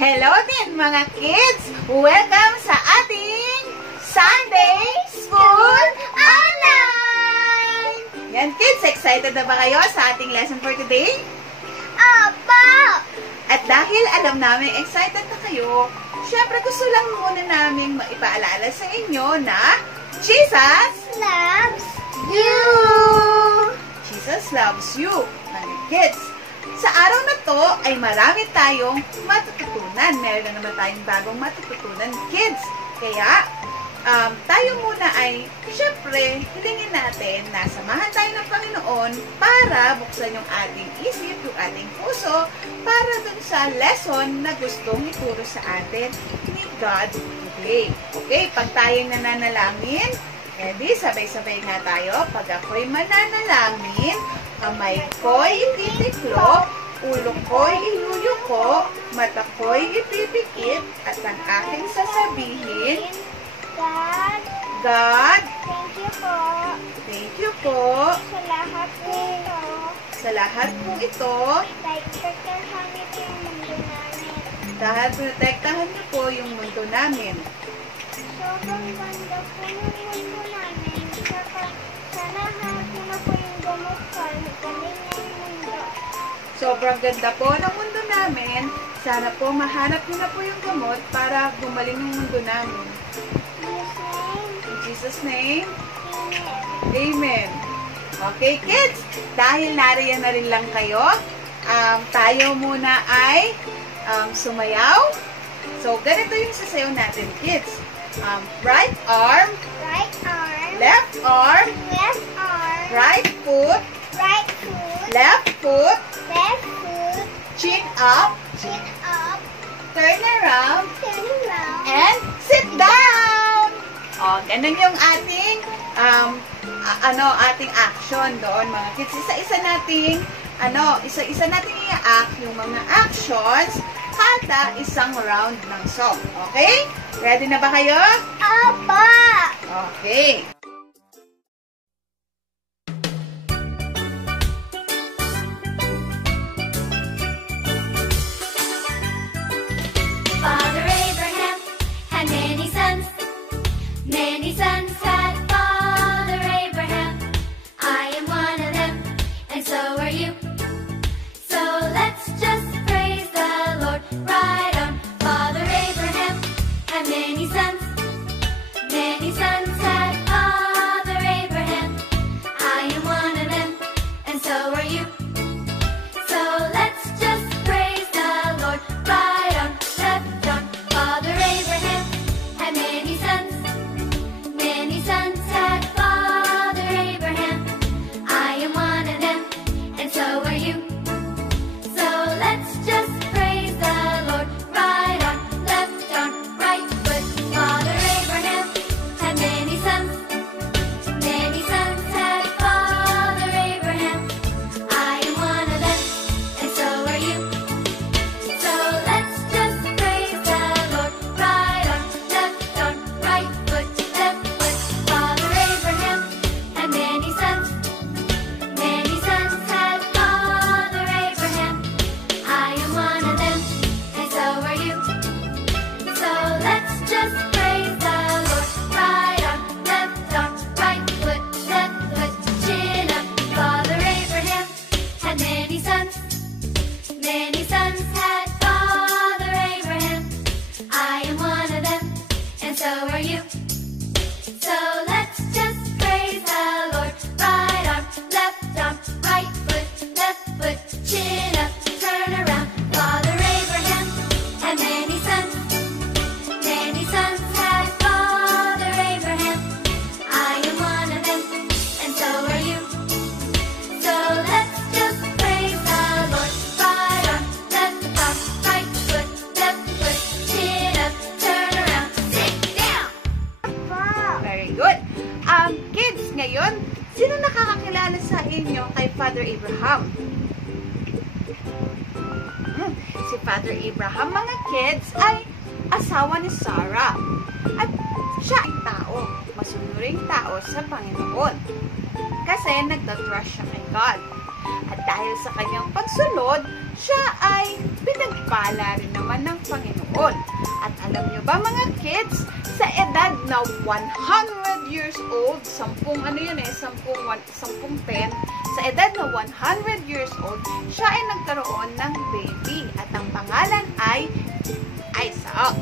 Hello din mga kids! Welcome sa ating Sunday School Online! Yan kids, excited na ba kayo sa ating lesson for today? Opo! At dahil alam namin excited na kayo, syempre gusto lang muna namin maipaalala sa inyo na Jesus Loves you! Jesus loves you! Mga kids, sa araw na to ay marami tayong matututunan. Meron na naman tayong bagong matututunan, kids. Kaya, tayo muna ay, syempre, hilingin natin na samahan tayo ng Panginoon para buksan yung ating isip, yung ating puso, para dun sa lesson na gustong ituro sa atin ni God today. Okay, pag tayo nananalangin, ready? Sabay-sabay nga tayo. Pag ako'y mananalangin, kamay ko'y ititiklop, ulo ko'y iluyuko, mata ko'y ipipikit, at ang aking sasabihin, God, thank you po. Thank you po. Sa lahat po ito. Sa lahat po ito, Protektahan niyo po yung mundo namin. dahil protektahan niyo po yung mundo namin. Sobrang ganda po yung mundo namin. Saka, sana hati na po yung gamot ko. Galing yung mundo. Sobrang ganda po ng mundo namin. Sana po mahanap niyo na po yung gamot para gumaling yung mundo namin. In Jesus' name, Amen. Okay, kids, dahil nariyan na rin lang kayo, tayo muna ay sumayaw. So, ganito yung sasayaw natin, kids. Right arm, Right arm. left arm, Left arm. right foot, Right foot. left foot, Left foot. chin up, Chin up. turn around, Turn around. and sit down. O, ganun yung ating ating action doon, mga kids. Isa-isa nating i-act yung mga actions kada isang round ng song. Okay? Ready na ba kayo? Apa. Okay. Father Abraham had many sons. Many sons had Father Abraham. I am one of them, and so are you. So let's just praise the Lord. Right on. Father Abraham had many sons. Many sons had Father Ngayon, sino nakakakilala sa inyo kay Father Abraham? Si Father Abraham, mga kids, ay asawa ni Sarah. At siya ay tao, masunuring tao sa Panginoon. Kasi nagtatrust siya kay God. At dahil sa kanyang pagsunod, siya ay pinagpala rin naman ng Panginoon. At alam nyo ba mga kids, sa edad na 100 years old, 10 sa edad na 100 years old, siya ay nagkaroon ng baby. At ang pangalan ay Isaac.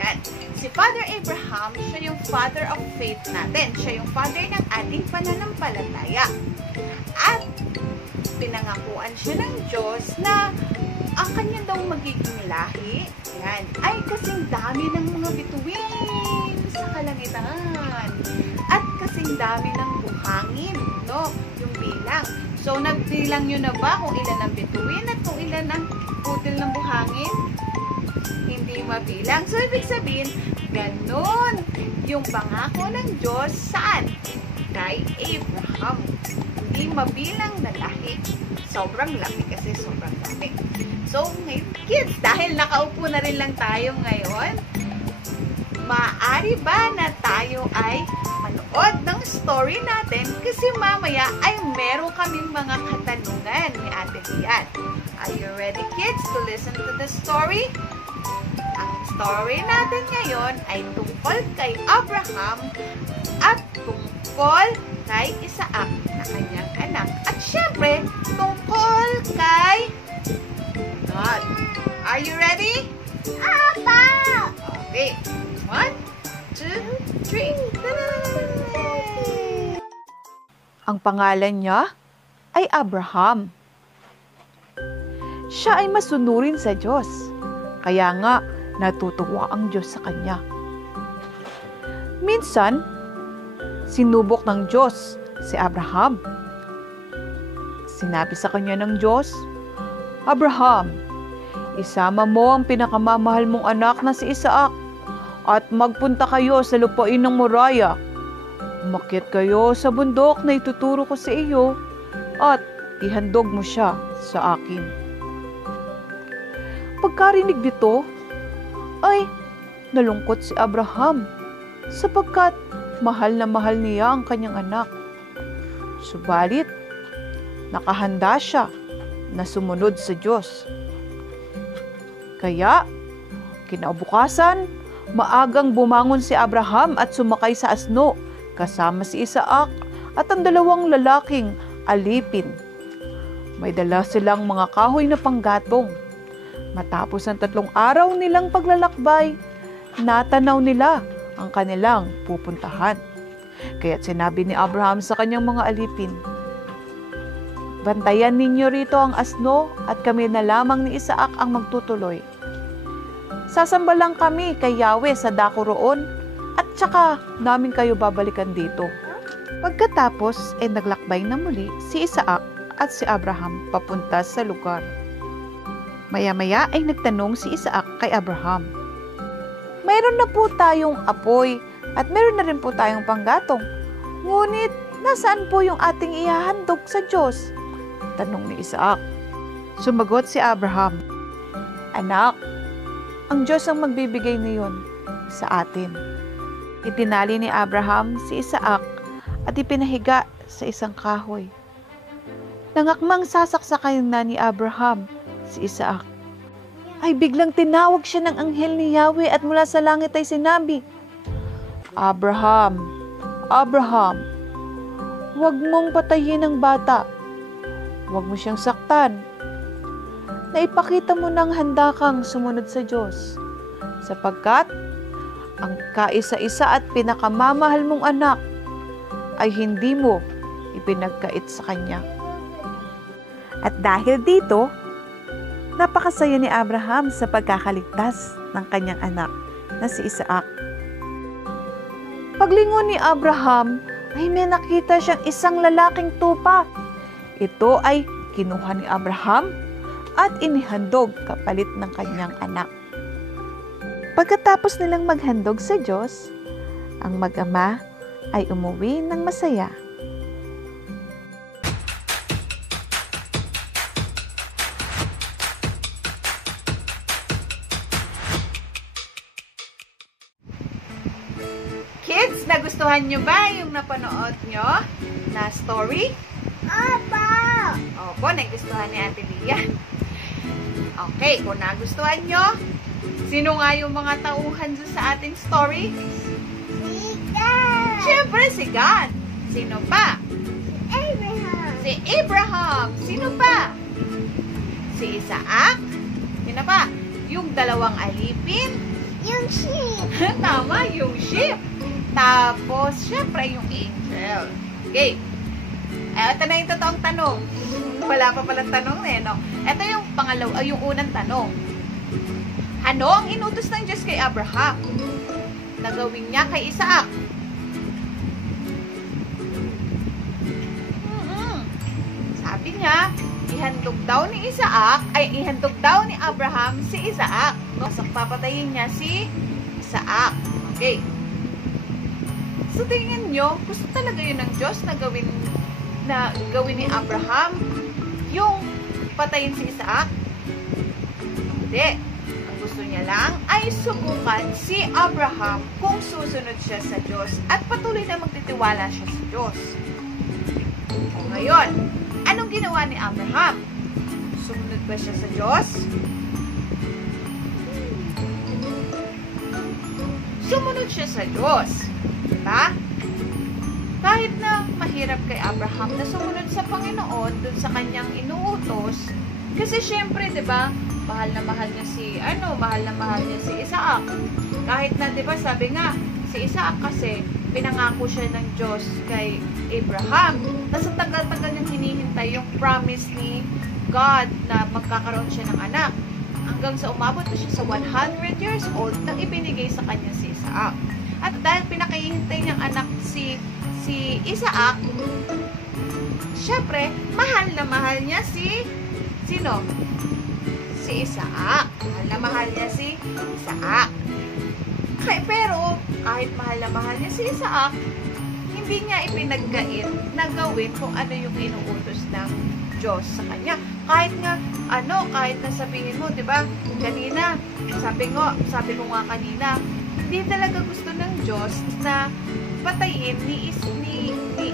Yan. Si Father Abraham, siya yung father of faith natin. Siya yung father ng ating pananampalataya. At pinangakuan siya ng Diyos na ang kanya daw magiging lahi, yan, ay kasing dami ng mga bituin sa kalangitan. At kasing dami ng buhangin, no? Yung bilang. So, nagbilang nyo na ba kung ilan ang bituin at kung ilan ang putil ng buhangin? Hindi mabilang. So, ibig sabihin, ganun yung pangako ng Diyos saan? Kay Abraham. Hindi mabilang na lahi. Sobrang laki kasi sobrang dami. So, ngayon, kids, dahil nakaupo na rin lang tayo ngayon, maaari ba na tayo ay manood ng story natin kasi mamaya ay meron kaming mga katanungan ni Ate Lian. Are you ready, kids, to listen to the story? Ang story natin ngayon ay tungkol kay Abraham at tungkol kay Isaac na kanyang anak. At syempre, tungkol kay God. Are you ready? Apa! Okay. 1, 2, 3. Ang pangalan niya ay Abraham. Siya ay masunurin sa Diyos. Kaya nga, natutuwa ang Diyos sa kanya. Minsan, sinubok ng Diyos si Abraham. Sinabi sa kanya ng Diyos, Abraham, isama mo ang pinakamamahal mong anak na si Isaac at magpunta kayo sa lupain ng Moriah. Umakyat kayo sa bundok na ituturo ko sa iyo at ihandog mo siya sa akin. Pagkarinig nito, ay nalungkot si Abraham sapagkat mahal na mahal niya ang kanyang anak. Subalit, nakahanda siya na sumunod sa Diyos. Kaya, kinabukasan, maagang bumangon si Abraham at sumakay sa asno kasama si Isaac at ang dalawang lalaking alipin. May dala silang mga kahoy na panggatong. Matapos ang 3 araw nilang paglalakbay, natanaw nila ang kanilang pupuntahan. Kaya't sinabi ni Abraham sa kanyang mga alipin, bantayan ninyo rito ang asno at kami na lamang ni Isaac ang magtutuloy. Sasamba lang kami kay Yahweh sa dako roon at saka namin kayo babalikan dito. Pagkatapos ay naglakbay na muli si Isaac at si Abraham papunta sa lugar. Maya-maya ay nagtanong si Isaac kay Abraham, mayroon na po tayong apoy at mayroon na rin po tayong panggatong. Ngunit, nasaan po yung ating ihahandog sa Diyos? Tanong ni Isaac. Sumagot si Abraham, anak, ang Diyos ang magbibigay ngayon sa atin. Itinali ni Abraham si Isaac at ipinahiga sa isang kahoy. Nangakmang sasaksakan na ni Abraham si Isaac, ay biglang tinawag siya ng anghel ni Yahweh at mula sa langit ay sinabi, Abraham, Abraham, huwag mong patayin ang bata. Huwag mo siyang saktan. Naipakita mo ng handa kang sumunod sa Diyos, sapagkat ang kaisa-isa at pinakamamahal mong anak ay hindi mo ipinagkait sa Kanya. At dahil dito, napakasaya ni Abraham sa pagkakaligtas ng kanyang anak na si Isaac. Paglingon ni Abraham ay may nakita siyang isang lalaking tupa. Ito ay kinuha ni Abraham at inihandog kapalit ng kanyang anak. Pagkatapos nilang maghandog sa Diyos, ang mag-ama ay umuwi ng masaya. Kids, nagustuhan nyo ba yung napanood nyo na story? Opo! Opo, nagustuhan ni Ate Lian. Okay, kung nagustuhan nyo, sino nga yung mga tauhan sa ating story? Si God! Siyempre, si God. Sino pa? Abraham! Si Abraham. Sino pa? Si Isaac. Sino pa? Yung dalawang alipin. Yung sheep! Tama, yung sheep. Tapos, syempre, yung angel. Okay. Ito na yung totoong tanong. Wala pa palang tanong na no? Ito yung yung unang tanong. Ano ang inutos ng Diyos kay Abraham? Nagawin niya kay Isaac. Sabi niya, ihandog daw ni Abraham si Isaac. So, papatayin niya si Isaac. Okay. So, tingin nyo, gusto talaga yun ng Diyos na gawin ni Abraham yung patayin si Isaac? Hindi. Ang gusto niya lang ay subukan si Abraham kung susunod siya sa Diyos at patuloy na magtitiwala siya sa Diyos. O ngayon, anong ginawa ni Abraham? Sumunod ba siya sa Diyos? Sumunod siya sa Diyos. Diba? Kahit na mahirap kay Abraham na sumunod sa Panginoon dun sa kanyang inuutos, kasi syempre, diba, mahal na mahal niya si Isaac. Kahit na, diba, sabi nga, si Isaac kasi, pinangako siya ng Diyos kay Abraham. Nasa tagal-tagal niyang hinihintay yung promise ni God na magkakaroon siya ng anak. Hanggang sa umabot na siya sa 100 years old nang ibinigay sa kanya si Isaac. At dahil pinakahihintay niyang anak si Isaac, syempre, mahal na mahal niya sino? Si Isaac. Mahal na mahal niya si Isaac. Pero, kahit mahal na mahal niya si Isaac, hindi niya ipinagkait na gawin kung ano yung inuutos ng Diyos sa kanya. Kahit na sabihin mo, di ba, kanina, sabi ko nga kanina, hindi talaga gusto ng Diyos na patayin ni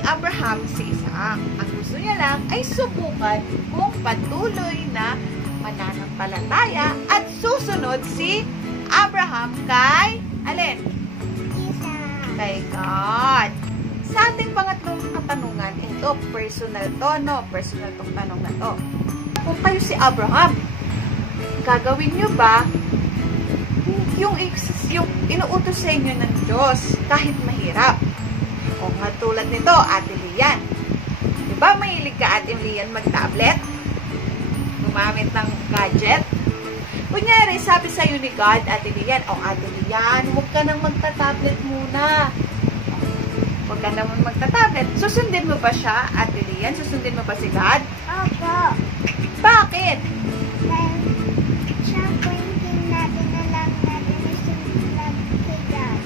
Abraham si Isaac. Ang gusto niya lang ay subukan kung patuloy na mananampalataya at susunod si Abraham kay, alin? Isaac! Kay God. Sa ating pangatlong katanungan, ito, personal to, no? Personal tong tanong na to. Kung kayo si Abraham, gagawin nyo ba yung inuutos sa inyo ng Diyos kahit mahirap? O nga tulad nito, Ate Lian. Diba mahilig ka, Ate Lian, mag-tablet? Gumamit ng gadget? Kunyari, sabi sa'yo ni God, Ate Lian, Ate Lian, huwag ka nang magta-tablet muna. Huwag ka naman magta-tablet. Susundin mo ba siya, Ate Lian? Susundin mo ba si God? Opo! Bakit? Dahil siya po yung king natin na lang natin isunod lang kay God.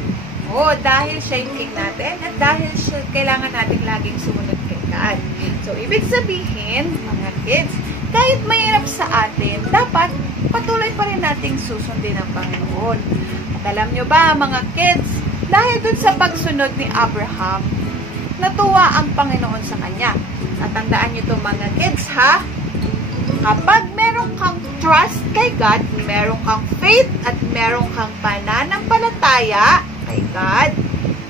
Oo, dahil siya yung king natin at dahil kailangan natin laging sumunod kay God. So, ibig sabihin, mga kids, kahit mahirap sa atin, dapat patuloy pa rin nating susundin ang Panginoon. At alam nyo ba, mga kids, dahil dun sa pagsunod ni Abraham, natuwa ang Panginoon sa kanya. At tandaan nyo ito, mga kids, ha? Kapag meron kang trust kay God, meron kang faith, at meron kang pananampalataya kay God,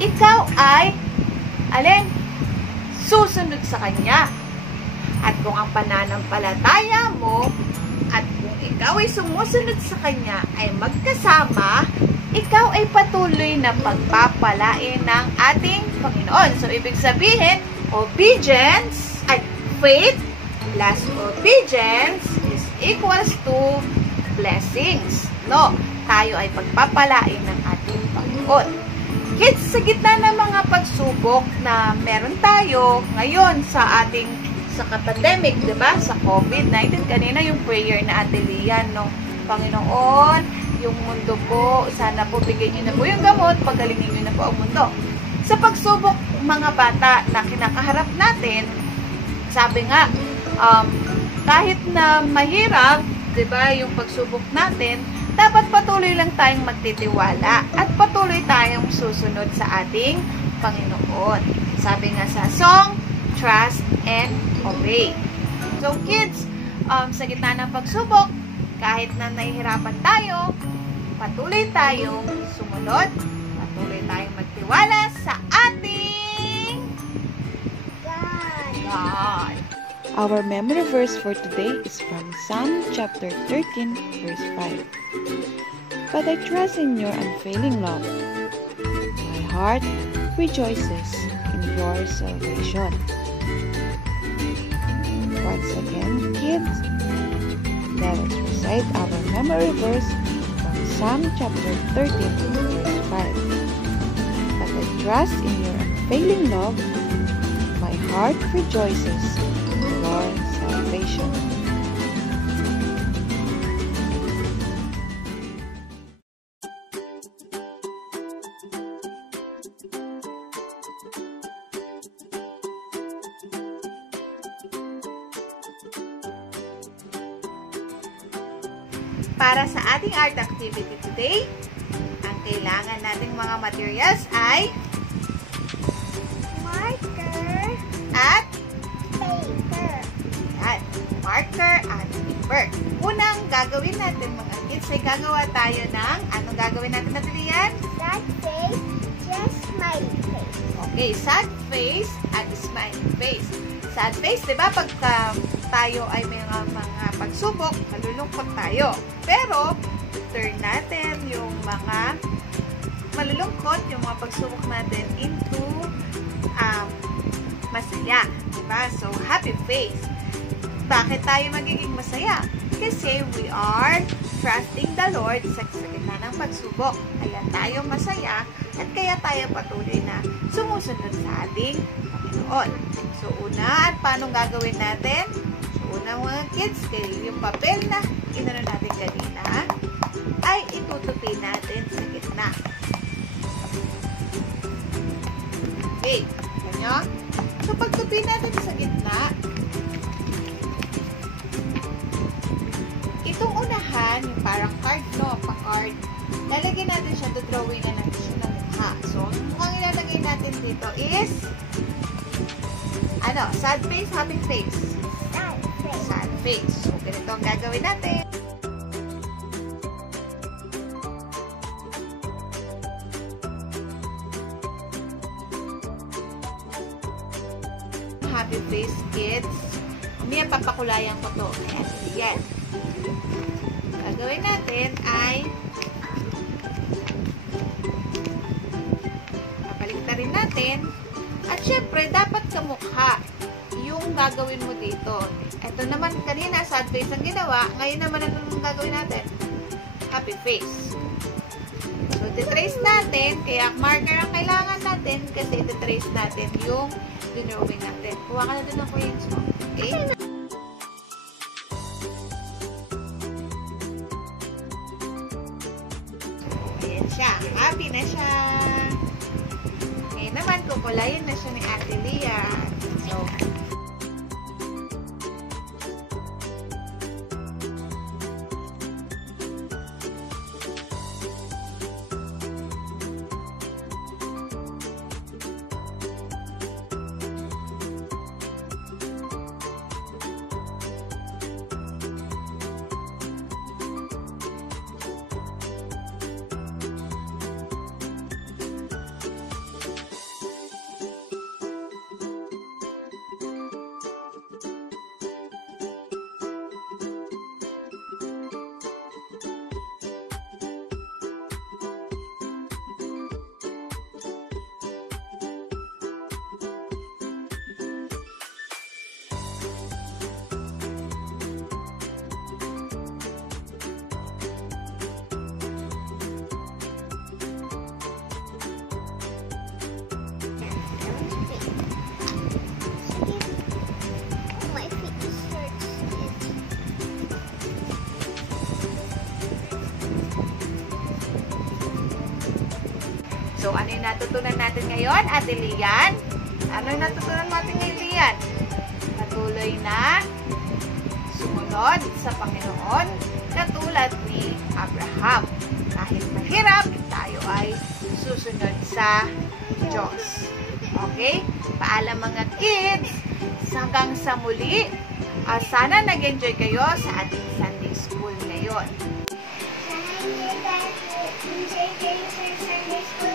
ikaw ay, susunod sa Kanya. At kung ang pananampalataya mo, at kung ikaw ay sumusunod sa Kanya, ay magkasama, ikaw ay patuloy na pagpapalain ng ating Panginoon. So, ibig sabihin, obedience, at faith, plus obedience is equals to blessings. No, tayo ay pagpapalain ng ating Panginoon. Kids, sa gitna ng mga pagsubok na meron tayo ngayon sa pandemic, diba? Sa COVID-19, kanina yung prayer na Ate Lian, no? Panginoon, yung mundo po, sana po bigay niyo na po yung gamot, pagalingin niyo na po ang mundo. Sa pagsubok, mga bata, na kinakaharap natin, sabi nga, kahit na mahirap, diba, yung pagsubok natin, dapat patuloy lang tayong magtitiwala at patuloy tayong susunod sa ating Panginoon. Sabi nga sa song, trust and obey. So kids, sa gitna ng pagsubok, kahit na nahihirapan tayo, patuloy tayong sumunod, patuloy tayong magtiwala sa ating God. Our memory verse for today is from Psalm chapter 13, verse 5. But I trust in your unfailing love. My heart rejoices in your salvation. Once again, kids, let us recite our memory verse from Psalm chapter 13, verse 5. But I trust in your unfailing love. My heart rejoices in your salvation. Para sa ating art activity today, ang kailangan nating mga materials ay Marker, at paper. yan, marker at paper. Unang gagawin natin mga kids ay gagawa tayo ng, anong gagawin natin na yan? Sad face, just smiley face. Okay, sad face at smiley face. Sad face, di ba? Pagka tayo ay may mga pagsubok, malulungkot tayo. Pero, turn natin yung mga malulungkot, yung mga pagsubok natin into masaya. Diba? So, happy face. Bakit tayo magiging masaya? Kasi we are trusting the Lord sa gitna ng pagsubok. Kaya tayo masaya at kaya tayo patuloy na sumusunod sa ating Panginoon. So, una, at paano gagawin natin? So, una mga kids, yung papel na inano natin kanina, ay itutupi natin sa gitna. Okay, ganyan. So, pagtupi natin sa gitna, itong unahan, yung parang card, no? Pa-card, lalagyan natin siya, drawingan natin siya ng mukha. So, ang mukhang ilalagay natin dito is, ano, sad face, happy face. Sad face. Sad face. So, ganito ang gagawin natin. Happy face, kids. Mamaya papakulayan ko to. Ayan, yan. Gagawin natin ay papaliktarin natin. At syempre, dapat kamukha yung gagawin mo dito. Ito naman, kanina, sad face ang ginawa. Ngayon naman, anong gagawin natin? Happy face. So, titrace natin. Kaya, marker ang kailangan natin kasi titrace natin yung dinrawing natin. Kuha ka na doon ng coins mo. Okay? Ayan siya. Happy na siya. Ngayon naman, kukulayin na siya ni Ate Lia. So, natutunan natin ngayon, Ate Lian? Ano yung natutunan natin ngayon, Lian? Patuloy na sumunod sa Panginoon katulad ni Abraham. Kahit mahirap, tayo ay susunod sa Diyos. Okay? Paalam mga kids. Hanggang sa muli. Sana nag-enjoy kayo sa ating Sunday School ngayon. Sana hindi tayo enjoy kayo sa Sunday School